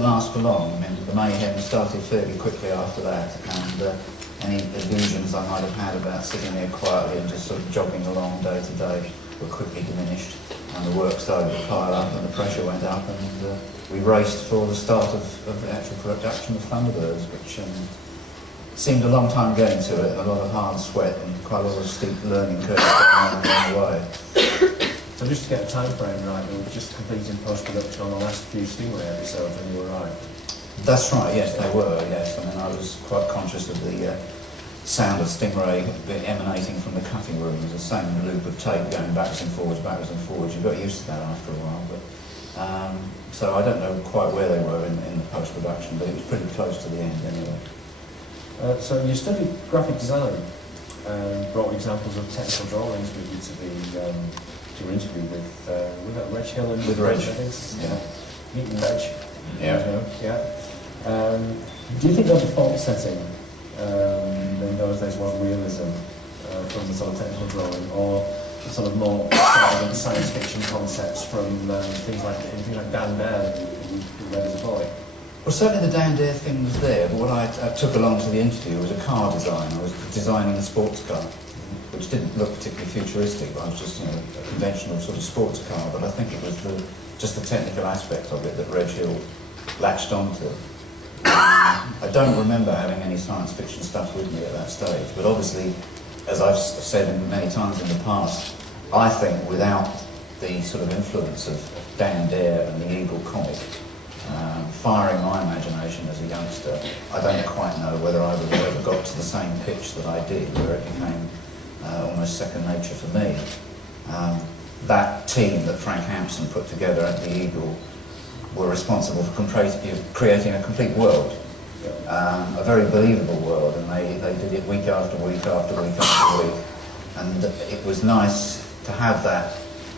last for long. I mean, the mayhem started fairly quickly after that, and any illusions I might have had about sitting there quietly and just sort of jogging along day to day were quickly diminished, and the work started to pile up and the pressure went up, and we raced for the start of the actual production of Thunderbirds, which seemed a long time going to it, and a lot of hard sweat and quite a lot of steep learning curves along the way. So just to get a time frame right, we were just completing post-production on the last few Stingray episodes when you arrived. That's right, yes, they were, yes. I mean, I was quite conscious of the sound of Stingray emanating from the cutting room. It was the same loop of tape going backwards and forwards. You got used to that after a while. But so I don't know quite where they were in the post-production, but it was pretty close to the end anyway. So you studied graphic design and brought examples of technical drawings with you to your interview with Reg Hill and with Reg, yeah. Meet and Reg. Yeah. Yeah. Do you think the default setting in those days was realism from the sort of technical drawing, or sort of more science fiction concepts from things like Dan Dare that you read as a boy? Well, certainly the Dan Dare thing was there, but what I took along to the interview was a car design. I was designing a sports car, which didn't look particularly futuristic, but I was just, a conventional sort of sports car. But I think it was just the technical aspect of it that Reg Hill latched onto. I don't remember having any science fiction stuff with me at that stage, but obviously, as I've said many times in the past, I think without the sort of influence of Dan Dare and the Eagle comic, firing my imagination as a youngster, I don't quite know whether I would have ever got to the same pitch that I did, where it became almost second nature for me. That team that Frank Hampson put together at the Eagle were responsible for creating a complete world, a very believable world, and they did it week after week after week after week, and it was nice to have that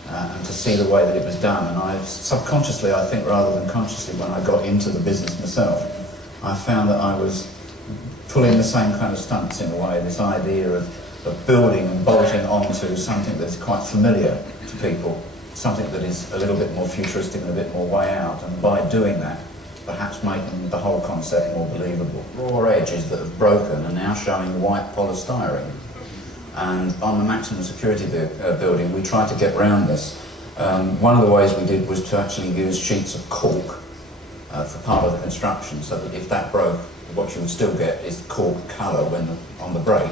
and to see the way that it was done. And I subconsciously, I think rather than consciously, when I got into the business myself, I found that I was pulling the same kind of stunts in a way, this idea of building and bolting onto something that's quite familiar to people, something that is a little bit more futuristic and a bit more way out, and by doing that, perhaps making the whole concept more believable. Raw edges that have broken are now showing white polystyrene. And on the maximum security building, we tried to get around this. One of the ways we did was to actually use sheets of cork for part of the construction, so that if that broke, what you would still get is cork colour on the break,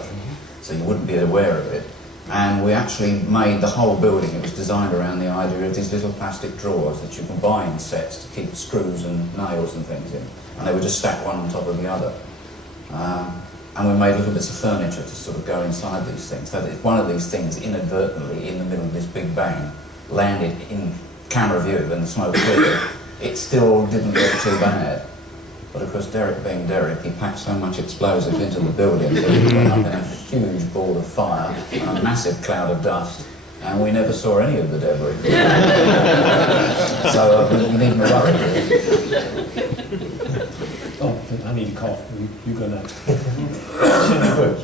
so you wouldn't be aware of it. And we actually made the whole building, it was designed around the idea of these little plastic drawers that you can buy in sets to keep screws and nails and things in. And they were just stacked one on top of the other. And we made little bits of furniture to sort of go inside these things. So that if one of these things inadvertently, in the middle of this big bang, landed in camera view and the smoke cleared, it still didn't look too bad. But of course, Derek being Derek, he packed so much explosive into the building that it went up in a huge ball of fire and a massive cloud of dust, and we never saw any of the debris. So we needn't worry. Oh, I need a cough. You go next. In the book,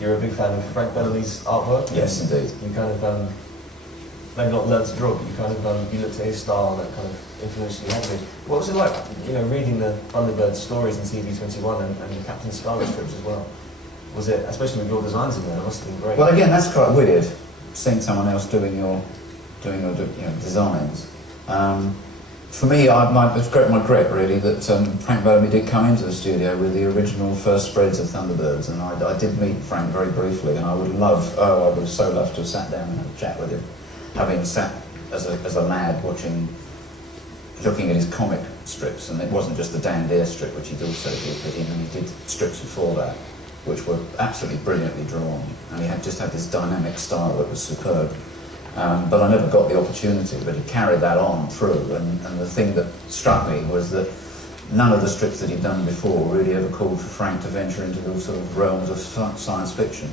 you're a big fan of Frank Bellamy's artwork. Yes, indeed. You kind of maybe not learned to draw, but you kind of you looked at his style and that kind of influenced you heavily. What was it like, reading the Thunderbird stories in TV21 and the Captain Scarlet strips as well? Was it, especially with your designs in there, it must have been great. Well, again, that's quite weird, seeing someone else doing your designs. For me, it's my regret really that Frank Bellamy did come into the studio with the original first spreads of Thunderbirds, and I did meet Frank very briefly, and I would have so loved to have sat down and had a chat with him, having sat as a lad looking at his comic strips. And it wasn't just the Dan Dare strip, which he'd also put in, and he did strips before that, which were absolutely brilliantly drawn, and he just had this dynamic style that was superb. But I never got the opportunity, but he carried that on through, and the thing that struck me was that none of the strips that he'd done before really ever called for Frank to venture into the sort of realms of science fiction.